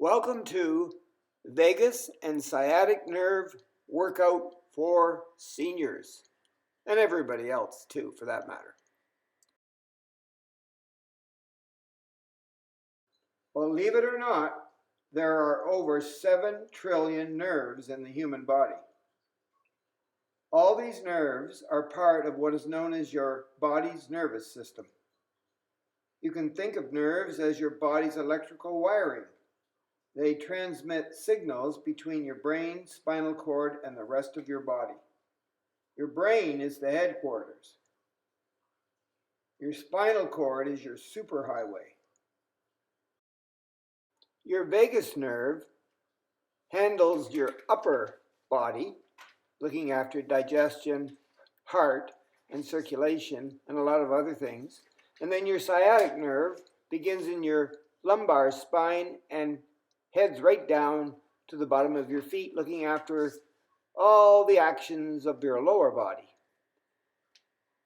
Welcome to vagus and sciatic nerve workout for seniors and everybody else too, for that matter. Believe it or not, there are over 7 trillion nerves in the human body. All these nerves are part of what is known as your body's nervous system. You can think of nerves as your body's electrical wiring. They transmit signals between your brain, spinal cord, and the rest of your body. Your brain is the headquarters. Your spinal cord is your superhighway. Your vagus nerve handles your upper body, looking after digestion, heart, and circulation, and a lot of other things. And then your sciatic nerve begins in your lumbar spine and heads right down to the bottom of your feet, looking after all the actions of your lower body.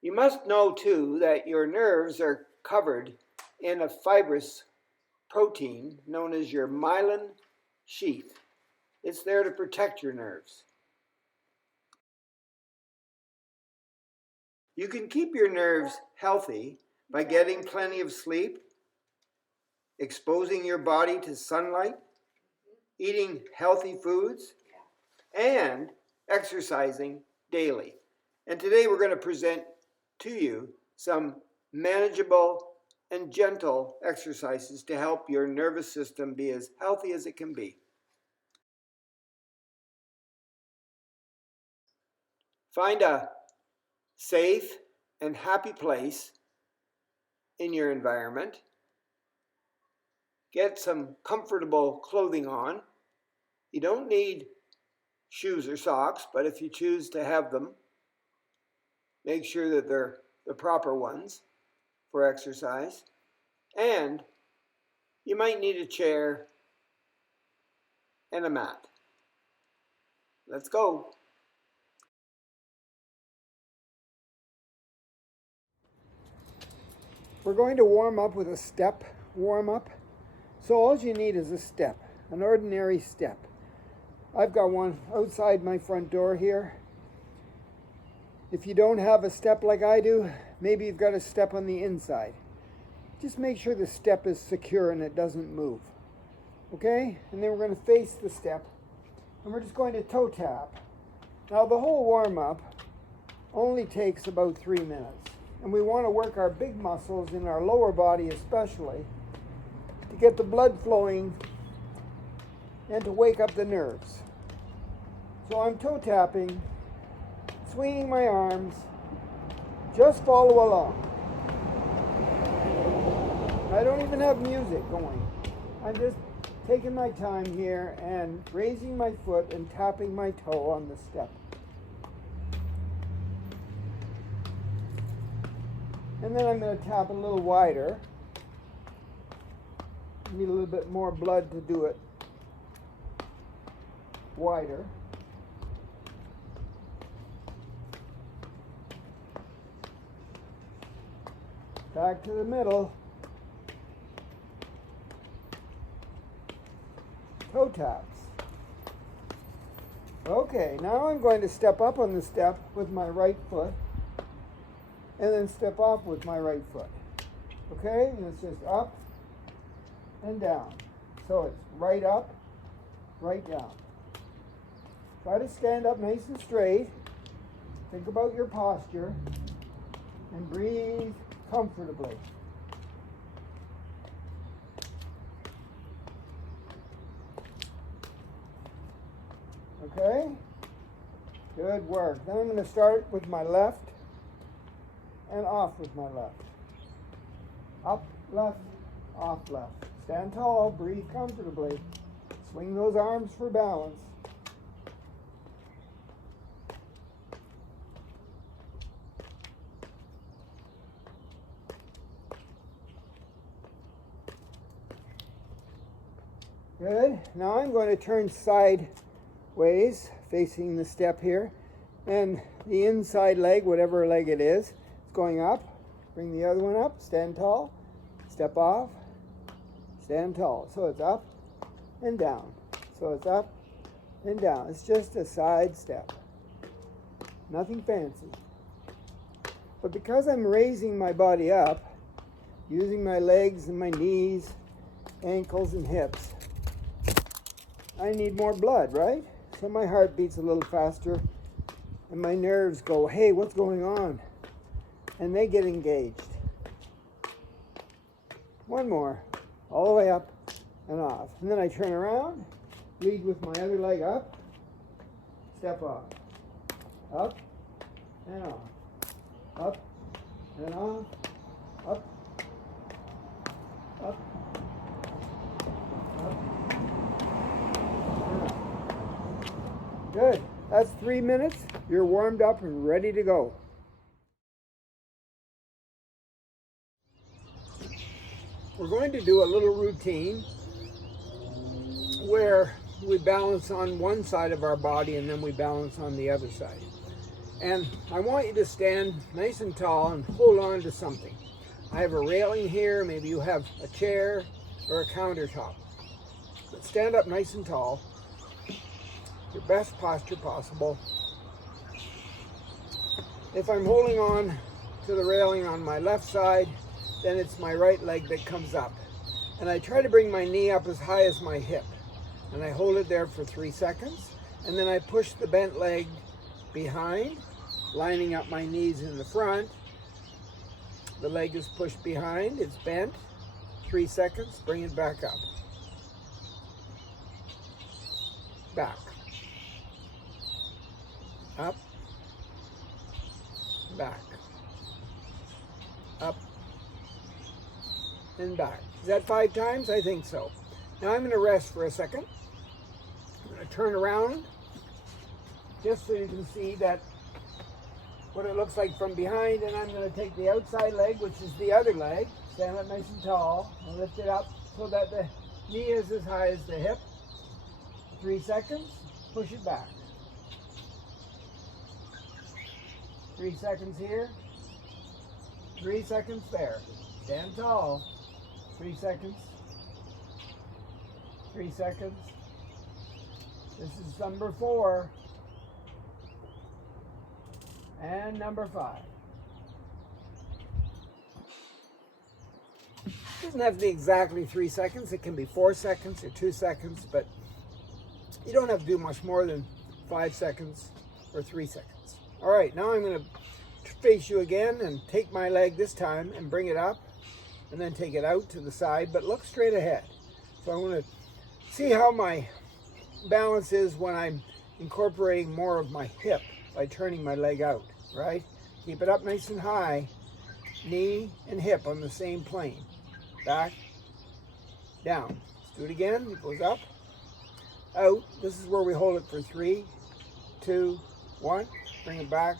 You must know, too, that your nerves are covered in a fibrous protein known as your myelin sheath. It's there to protect your nerves. You can keep your nerves healthy by getting plenty of sleep, exposing your body to sunlight, eating healthy foods, and exercising daily. And today we're going to present to you some manageable and gentle exercises to help your nervous system be as healthy as it can be. Find a safe and happy place in your environment. Get some comfortable clothing on. You don't need shoes or socks, but if you choose to have them, make sure that they're the proper ones for exercise. And you might need a chair and a mat. Let's go. We're going to warm up with a step warm-up. So all you need is a step, an ordinary step. I've got one outside my front door here. If you don't have a step like I do, maybe you've got a step on the inside. Just make sure the step is secure and it doesn't move. Okay? And then we're going to face the step. And we're just going to toe tap. Now the whole warm-up only takes about 3 minutes. And we want to work our big muscles in our lower body especially to get the blood flowing and to wake up the nerves. So I'm toe tapping, swinging my arms, just follow along. I don't even have music going. I'm just taking my time here and raising my foot and tapping my toe on the step. And then I'm going to tap a little wider. Need a little bit more blood to do it wider. Back to the middle. Toe taps. Okay, now I'm going to step up on the step with my right foot and then step off with my right foot. Okay, and it's just up and down. So it's right up, right down. Try to stand up nice and straight. Think about your posture and breathe comfortably. Okay? Good work. Then I'm going to start with my left and off with my left. Up, left, off, left. Stand tall, breathe comfortably. Swing those arms for balance. Good. Now I'm going to turn sideways, facing the step here. And the inside leg, whatever leg it is going up. Bring the other one up, stand tall, step off, stand tall. So it's up, and down. So it's up and down. It's just a side step. Nothing fancy. But because I'm raising my body up, using my legs and my knees, ankles and hips, I need more blood, right? So my heart beats a little faster and my nerves go, hey, what's going on? And they get engaged. One more, all the way up and off. And then I turn around, lead with my other leg up, step off, up and off, up and off, up, up, up, and off. Good. That's 3 minutes. You're warmed up and ready to go. We're going to do a little routine where we balance on one side of our body and then we balance on the other side. And I want you to stand nice and tall and hold on to something. I have a railing here, maybe you have a chair or a countertop. But stand up nice and tall, your best posture possible. If I'm holding on to the railing on my left side, then it's my right leg that comes up. And I try to bring my knee up as high as my hip. And I hold it there for 3 seconds. And then I push the bent leg behind, lining up my knees in the front. The leg is pushed behind, it's bent. 3 seconds, bring it back up. Back. Up. Back. Up. And back. Is that 5 times? I think so. Now I'm going to rest for a second. I'm going to turn around just so you can see that what it looks like from behind, and I'm going to take the outside leg, which is the other leg, stand up nice and tall, and lift it up so that the knee is as high as the hip. 3 seconds, push it back. 3 seconds here, 3 seconds there. Stand tall. 3 seconds. 3 seconds. This is number 4. And number 5. It doesn't have to be exactly 3 seconds. It can be 4 seconds or 2 seconds, but you don't have to do much more than 5 seconds or 3 seconds. All right, now I'm going to face you again and take my leg this time and bring it up and then take it out to the side, but look straight ahead. So I want to see how my balance is when I'm incorporating more of my hip by turning my leg out, right? Keep it up nice and high, knee and hip on the same plane. Back, down. Let's do it again. It goes up, out. This is where we hold it for 3, 2, 1. Bring it back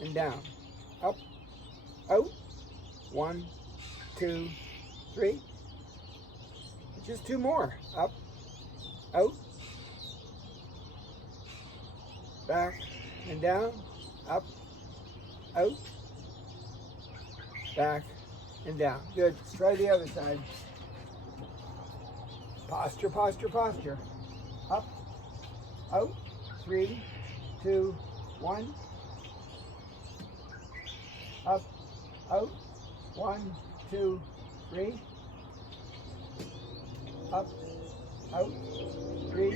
and down. Up, out. 1, 2, 3. Just 2 more. Up, out, back and down, up, out, back and down. Good. Let's try the other side. Posture, posture, posture. Up, out, 3, 2, 1. Up, out, 1, 2, 3. Up, out, 3,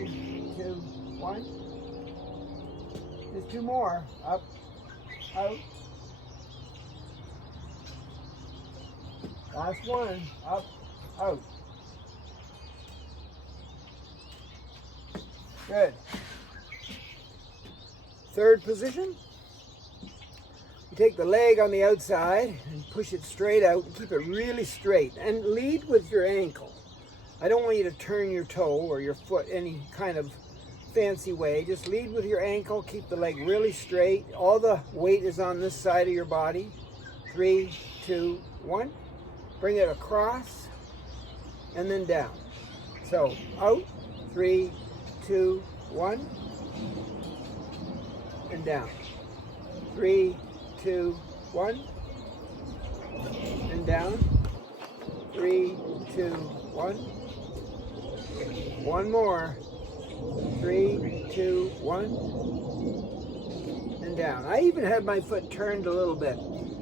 2, 1. Just 2 more. Up, out. Last one. Up, out. Good. Third position. You take the leg on the outside and push it straight out and keep it really straight and lead with your ankle. I don't want you to turn your toe or your foot any kind of fancy way. Just lead with your ankle, keep the leg really straight. All the weight is on this side of your body. 3, 2, 1. Bring it across and then down. So out, 3, 2, 1, and down. 3, 2, 1, and down. 3, 2, 1, One more. 3, 2, 1. And down. I even had my foot turned a little bit.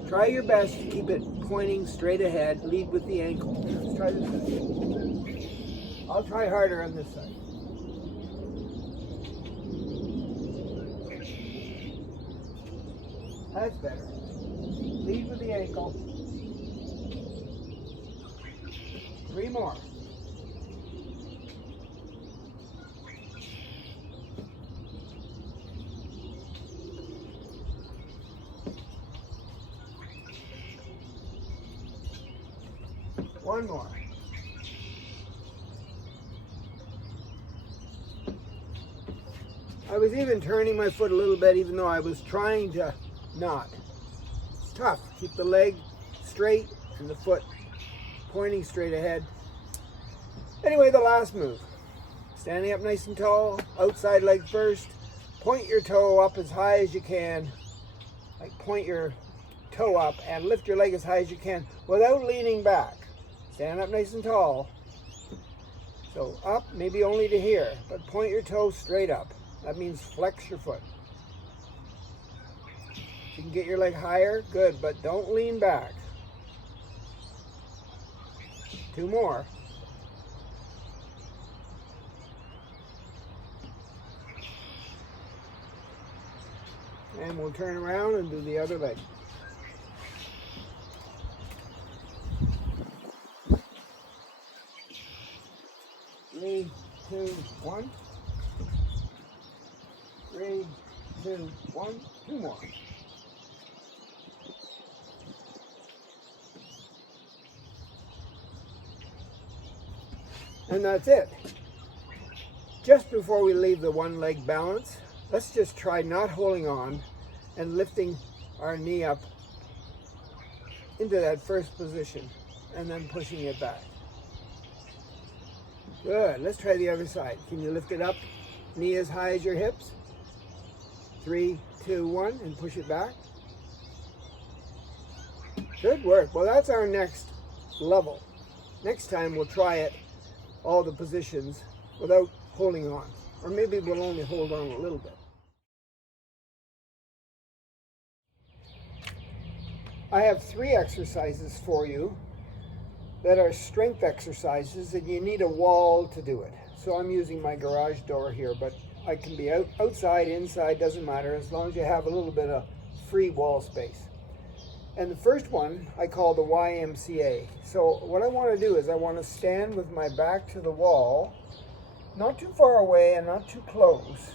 Try your best to keep it pointing straight ahead. Lead with the ankle. Let's try this side. I'll try harder on this side. That's better. Lead with the ankle. 3 more. One more. I was even turning my foot a little bit, even though I was trying to not. It's tough. Keep the leg straight and the foot pointing straight ahead. Anyway, the last move. Standing up nice and tall, outside leg first. Point your toe up as high as you can. Like point your toe up and lift your leg as high as you can without leaning back. Stand up nice and tall. So up, maybe only to here, but point your toe straight up. That means flex your foot. If you can get your leg higher, good, but don't lean back. 2 more. And we'll turn around and do the other leg. Three, 2, 1. 3, 2, 1. 2 more. And that's it. Just before we leave the one leg balance, let's just try not holding on and lifting our knee up into that first position and then pushing it back. Good. Let's try the other side. Can you lift it up, knee as high as your hips? 3, 2, 1, and push it back. Good work. Well, that's our next level. Next time we'll try it, all the positions, without holding on. Or maybe we'll only hold on a little bit. I have 3 exercises for you that are strength exercises, and you need a wall to do it. So I'm using my garage door here, but I can be outside, inside, doesn't matter, as long as you have a little bit of free wall space. And the first one I call the YMCA. So what I want to do is I want to stand with my back to the wall, not too far away and not too close,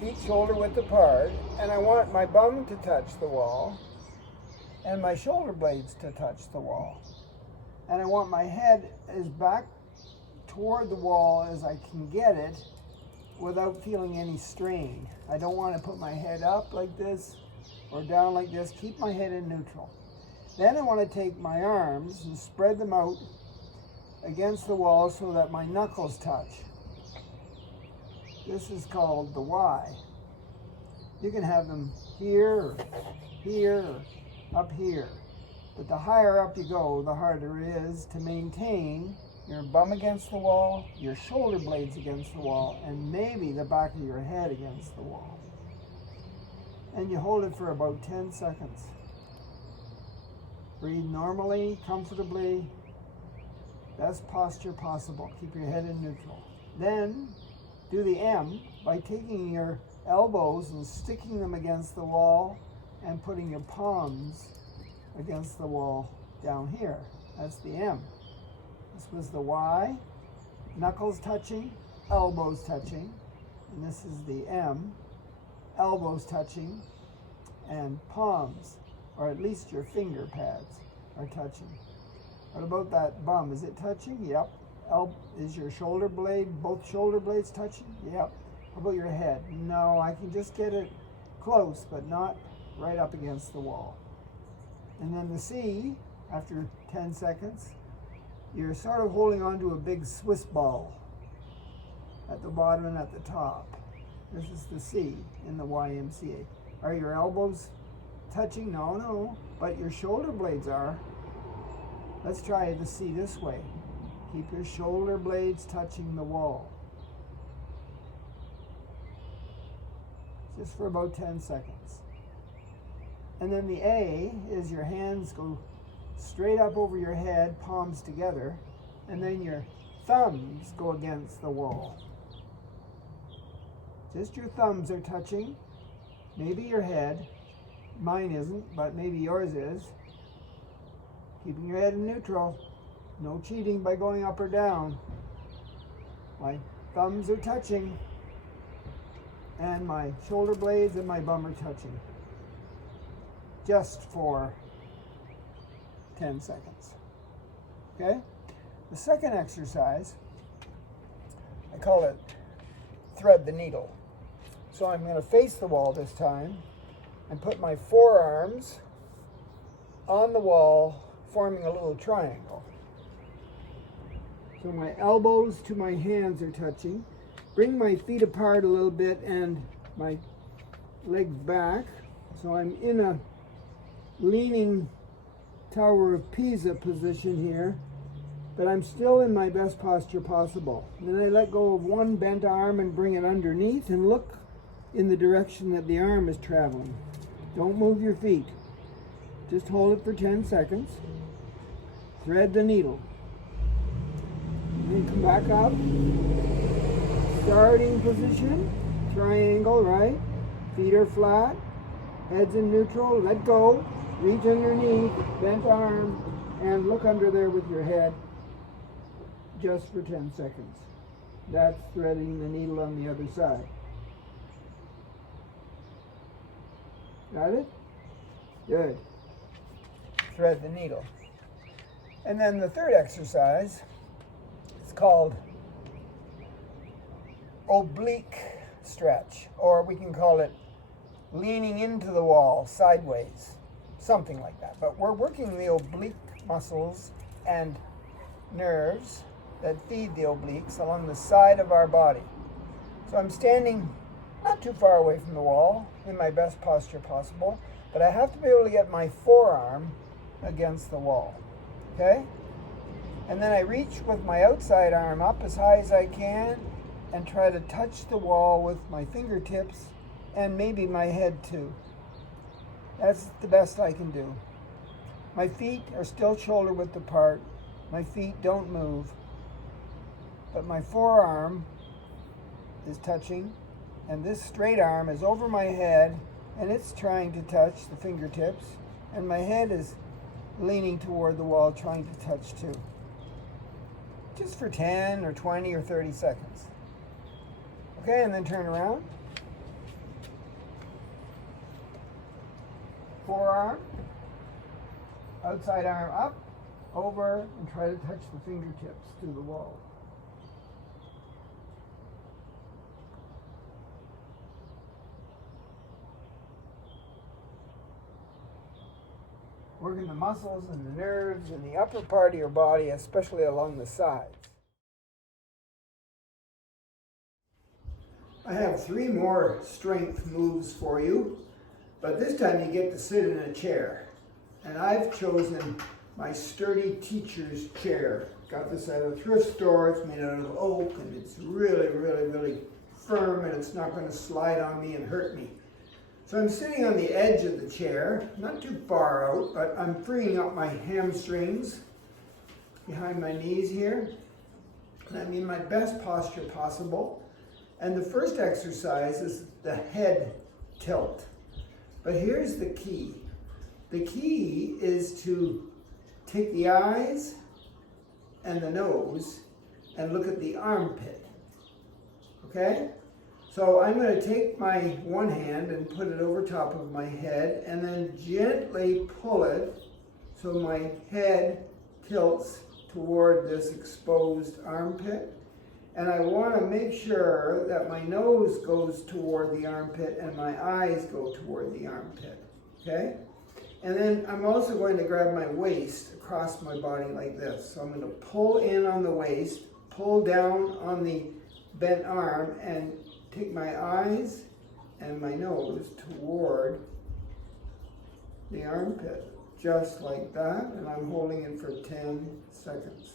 feet shoulder width apart, and I want my bum to touch the wall and my shoulder blades to touch the wall. And I want my head as back toward the wall as I can get it without feeling any strain. I don't want to put my head up like this or down like this. Keep my head in neutral. Then I want to take my arms and spread them out against the wall so that my knuckles touch. This is called the Y. You can have them here, or here, or up here. But the higher up you go, the harder it is to maintain your bum against the wall, your shoulder blades against the wall, and maybe the back of your head against the wall. And you hold it for about 10 seconds. Breathe normally, comfortably, best posture possible. Keep your head in neutral. Then do the M by taking your elbows and sticking them against the wall and putting your palms against the wall down here. That's the M. This was the Y, knuckles touching, elbows touching, and this is the M, elbows touching, and palms, or at least your finger pads, are touching. What about that bum? Is it touching? Yep. Is your shoulder blade, both shoulder blades touching? Yep. How about your head? No, I can just get it close, but not right up against the wall. And then the C, after 10 seconds, you're sort of holding on to a big Swiss ball at the bottom and at the top. This is the C in the YMCA. Are your elbows touching? No, but your shoulder blades are. Let's try the C this way. Keep your shoulder blades touching the wall. Just for about 10 seconds. And then the A is your hands go straight up over your head, palms together, and then your thumbs go against the wall. Just your thumbs are touching, maybe your head. Mine isn't, but maybe yours is. Keeping your head in neutral. No cheating by going up or down. My thumbs are touching, and my shoulder blades and my bum are touching. Just for 10 seconds. Okay? The second exercise, I call it thread the needle. So I'm going to face the wall this time and put my forearms on the wall, forming a little triangle. So my elbows to my hands are touching. Bring my feet apart a little bit and my legs back. So I'm in a leaning Tower of Pisa position here, but I'm still in my best posture possible. And then I let go of one bent arm and bring it underneath and look in the direction that the arm is traveling. Don't move your feet. Just hold it for 10 seconds. Thread the needle. And then come back up. Starting position, triangle, right? Feet are flat, head's in neutral, let go. Reach underneath, bent arm, and look under there with your head just for 10 seconds. That's threading the needle on the other side. Got it? Good. Thread the needle. And then the third exercise is called oblique stretch, or we can call it leaning into the wall sideways. Something like that. But we're working the oblique muscles and nerves that feed the obliques along the side of our body. So I'm standing not too far away from the wall in my best posture possible, but I have to be able to get my forearm against the wall. Okay? And then I reach with my outside arm up as high as I can and try to touch the wall with my fingertips and maybe my head too. That's the best I can do. My feet are still shoulder width apart. My feet don't move. But my forearm is touching, and this straight arm is over my head, and it's trying to touch the fingertips, and my head is leaning toward the wall, trying to touch too. Just for 10 or 20 or 30 seconds. Okay, and then turn around. Forearm, outside arm up, over, and try to touch the fingertips to the wall. Working the muscles and the nerves in the upper part of your body, especially along the sides. I have 3 more strength moves for you. But this time you get to sit in a chair. And I've chosen my sturdy teacher's chair. Got this at a thrift store. It's made out of oak and it's really, really, really firm and it's not going to slide on me and hurt me. So I'm sitting on the edge of the chair, not too far out, but I'm freeing up my hamstrings behind my knees here. And I'm in my best posture possible. And the first exercise is the head tilt. But here's the key. The key is to take the eyes and the nose and look at the armpit. Okay? So I'm going to take my one hand and put it over top of my head and then gently pull it so my head tilts toward this exposed armpit. And I want to make sure that my nose goes toward the armpit and my eyes go toward the armpit, okay? And then I'm also going to grab my waist across my body like this. So I'm going to pull in on the waist, pull down on the bent arm, and take my eyes and my nose toward the armpit, just like that. And I'm holding it for 10 seconds.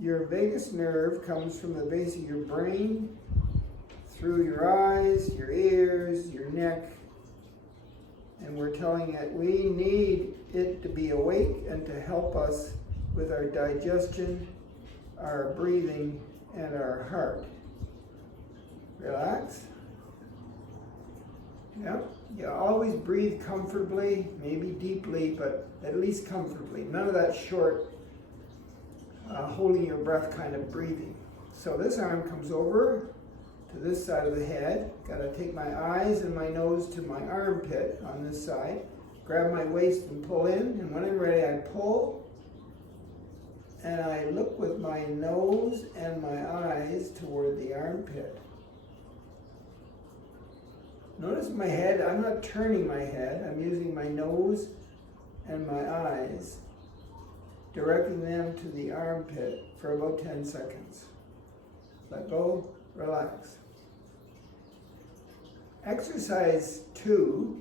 Your vagus nerve comes from the base of your brain, through your eyes, your ears, your neck, and we're telling it we need it to be awake and to help us with our digestion, our breathing, and our heart. Relax. Yep. You always breathe comfortably, maybe deeply, but at least comfortably. None of that short, holding your breath kind of breathing. So this arm comes over to this side of the head. Got to take my eyes and my nose to my armpit on this side. Grab my waist and pull in. And when I'm ready, I pull. And I look with my nose and my eyes toward the armpit. Notice my head, I'm not turning my head. I'm using my nose and my eyes, directing them to the armpit for about 10 seconds. Let go, relax. Exercise 2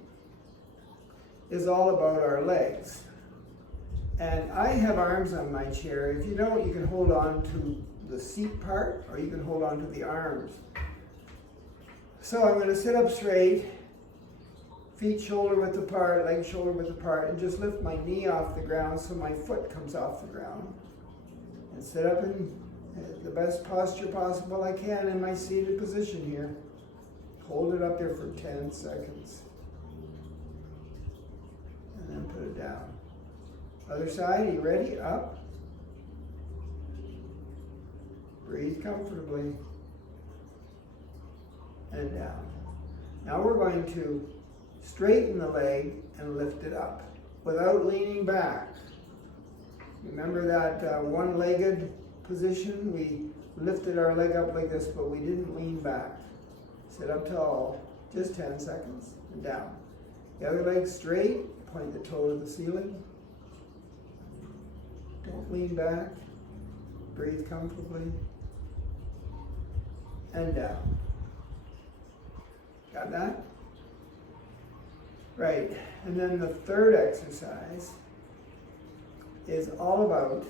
is all about our legs. And I have arms on my chair. If you don't, you can hold on to the seat part or you can hold on to the arms. So I'm going to sit up straight, feet shoulder width apart, legs shoulder width apart, and just lift my knee off the ground so my foot comes off the ground. And sit up in the best posture possible I can in my seated position here. Hold it up there for 10 seconds. And then put it down. Other side, are you ready? Up. Breathe comfortably. And down. Now we're going to straighten the leg and lift it up without leaning back. Remember that one-legged position? We lifted our leg up like this, but we didn't lean back. Sit up tall, just 10 seconds, and down. The other leg straight, point the toe to the ceiling. Don't lean back. Breathe comfortably. And down. Got that? Right. And then the third exercise is all about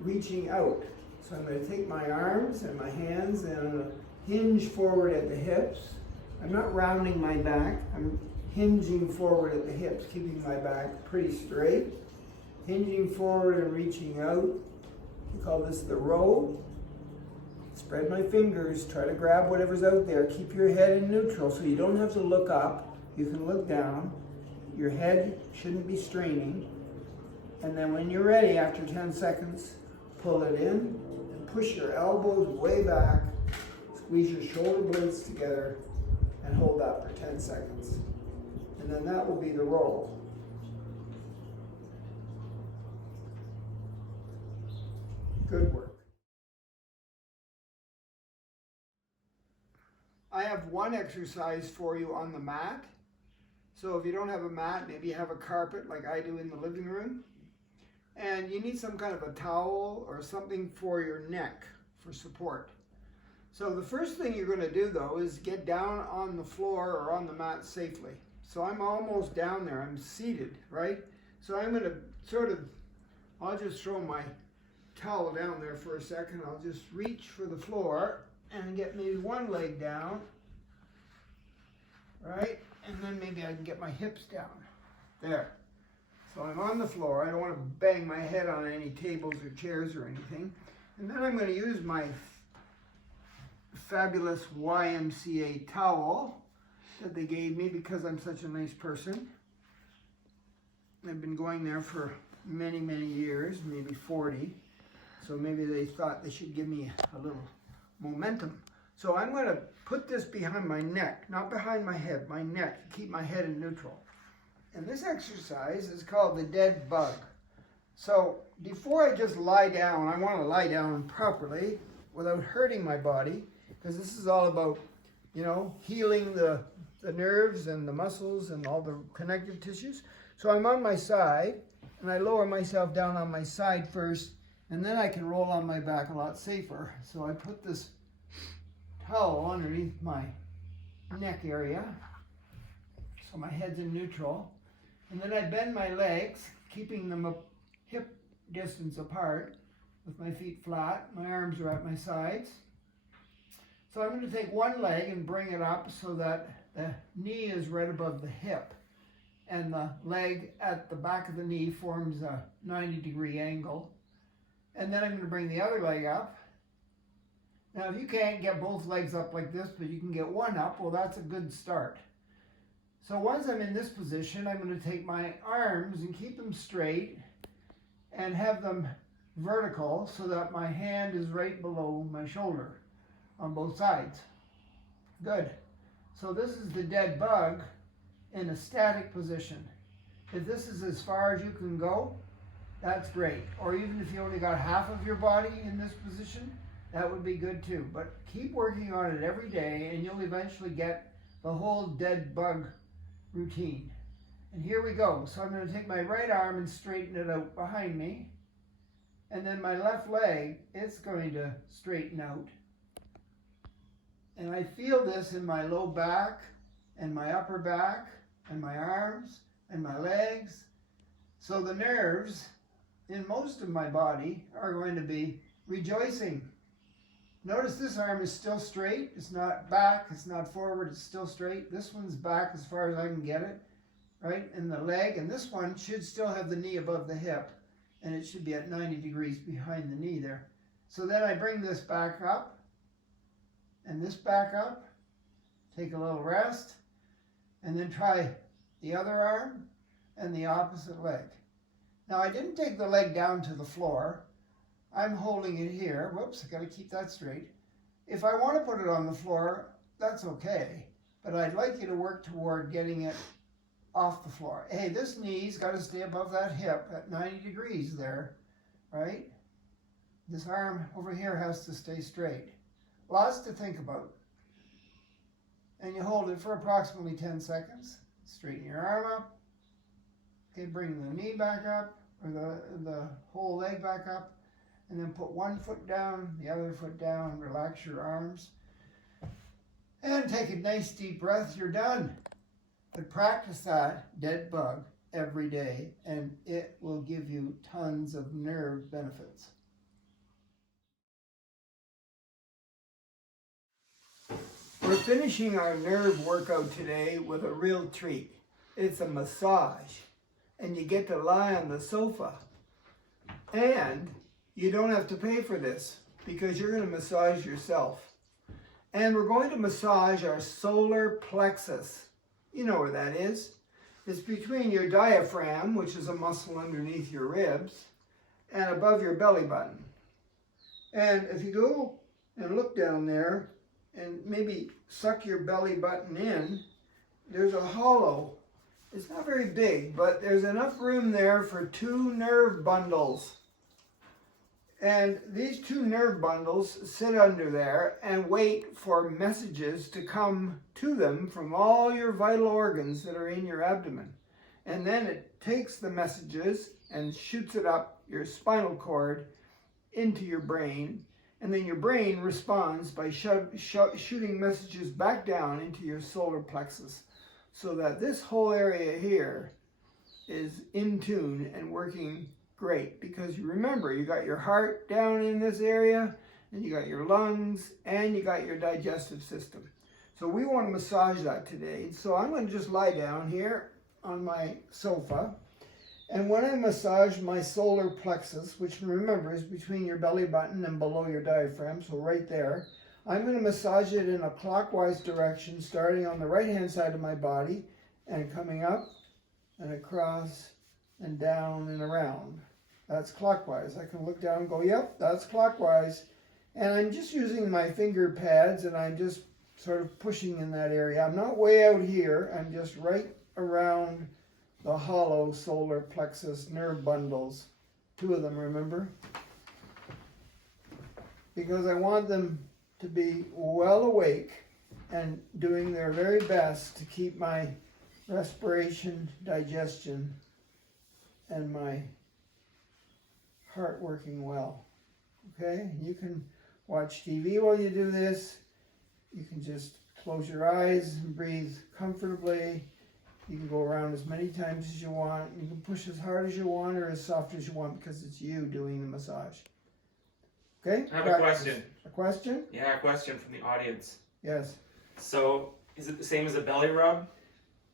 reaching out. So I'm going to take my arms and my hands and I'm going to hinge forward at the hips. I'm not rounding my back. I'm hinging forward at the hips, keeping my back pretty straight. Hinging forward and reaching out. We call this the row. Spread my fingers, try to grab whatever's out there. Keep your head in neutral so you don't have to look up. You can look down. Your head shouldn't be straining. And then when you're ready, after 10 seconds, pull it in and push your elbows way back. Squeeze your shoulder blades together and hold that for 10 seconds. And then that will be the roll. Good work. I have one exercise for you on the mat. So if you don't have a mat, maybe you have a carpet like I do in the living room. And you need some kind of a towel or something for your neck for support. So the first thing you're going to do though is get down on the floor or on the mat safely. So I'm almost down there. I'm seated, right? So I'm going to I'll just throw my towel down there for a second. I'll just reach for the floor and get maybe one leg down, right? And then maybe I can get my hips down. There. So I'm on the floor. I don't want to bang my head on any tables or chairs or anything. And then I'm going to use my fabulous YMCA towel that they gave me because I'm such a nice person. I've been going there for many, many years, maybe 40. So maybe they thought they should give me a little momentum. So I'm going to put this behind my neck, not behind my head, my neck, keep my head in neutral. And this exercise is called the dead bug. So before I just lie down, I want to lie down properly without hurting my body, because this is all about, healing the nerves and the muscles and all the connective tissues. So I'm on my side, and I lower myself down on my side first, and then I can roll on my back a lot safer. So I put this towel underneath my neck area, so my head's in neutral. And then I bend my legs, keeping them hip distance apart, with my feet flat. My arms are at my sides. So I'm going to take one leg and bring it up so that the knee is right above the hip. And the leg at the back of the knee forms a 90-degree angle. And then I'm going to bring the other leg up. Now, if you can't get both legs up like this, but you can get one up, well, that's a good start. So once I'm in this position, I'm going to take my arms and keep them straight and have them vertical so that my hand is right below my shoulder on both sides. Good. So this is the dead bug in a static position. If this is as far as you can go, that's great. Or even if you only got half of your body in this position, that would be good too. But keep working on it every day and you'll eventually get the whole dead bug routine. And here we go. So I'm going to take my right arm and straighten it out behind me. And then my left leg, it's going to straighten out. And I feel this in my low back and my upper back and my arms and my legs. So the nerves in most of my body are going to be rejoicing. Notice this arm is still straight. It's not back, it's not forward, it's still straight. This one's back as far as I can get it, right? And the leg, and this one should still have the knee above the hip, and it should be at 90 degrees behind the knee there. So then I bring this back up, and this back up, take a little rest, and then try the other arm and the opposite leg. Now I didn't take the leg down to the floor. I'm holding it here. Whoops, I gotta keep that straight. If I want to put it on the floor, that's okay. But I'd like you to work toward getting it off the floor. Hey, this knee's got to stay above that hip at 90 degrees there, right? This arm over here has to stay straight. Lots to think about. And you hold it for approximately 10 seconds. Straighten your arm up. Okay, bring the knee back up, or the whole leg back up. And then put one foot down, the other foot down, relax your arms. And take a nice deep breath, you're done. But practice that dead bug every day, and it will give you tons of nerve benefits. We're finishing our nerve workout today with a real treat. It's a massage, and you get to lie on the sofa. And you don't have to pay for this because you're going to massage yourself. And we're going to massage our solar plexus. You know where that is. It's between your diaphragm, which is a muscle underneath your ribs, and above your belly button. And if you go and look down there and maybe suck your belly button in, there's a hollow. It's not very big, but there's enough room there for 2 nerve bundles. And these 2 nerve bundles sit under there and wait for messages to come to them from all your vital organs that are in your abdomen. And then it takes the messages and shoots it up your spinal cord into your brain. And then your brain responds by shooting messages back down into your solar plexus. So that this whole area here is in tune and working great, because you remember, you got your heart down in this area, and you got your lungs, and you got your digestive system. So we want to massage that today. So I'm going to just lie down here on my sofa, and when I massage my solar plexus, which remember is between your belly button and below your diaphragm, so right there, I'm going to massage it in a clockwise direction, starting on the right-hand side of my body, and coming up, and across, and down, and around. That's clockwise. I can look down and go, yep, that's clockwise. And I'm just using my finger pads and I'm just sort of pushing in that area. I'm not way out here. I'm just right around the hollow solar plexus nerve bundles. 2 of them, remember? Because I want them to be well awake and doing their very best to keep my respiration, digestion, and my heart working well. Okay? You can watch TV while you do this. You can just close your eyes and breathe comfortably. You can go around as many times as you want. You can push as hard as you want or as soft as you want because it's you doing the massage. Okay? I have a question. A question? Yeah, a question from the audience. Yes. So, is it the same as a belly rub?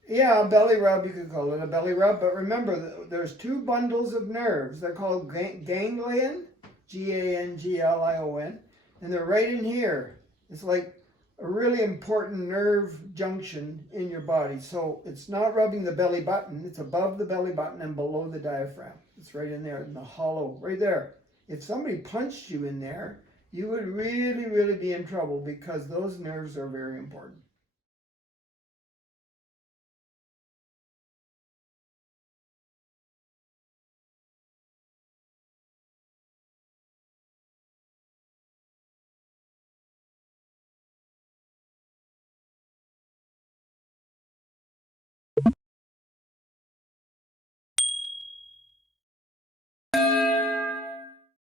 Yeah, a belly rub, you could call it a belly rub. But remember, there's two bundles of nerves. They're called ganglion, Ganglion, and they're right in here. It's like a really important nerve junction in your body. So it's not rubbing the belly button. It's above the belly button and below the diaphragm. It's right in there, in the hollow, right there. If somebody punched you in there, you would really, really be in trouble because those nerves are very important.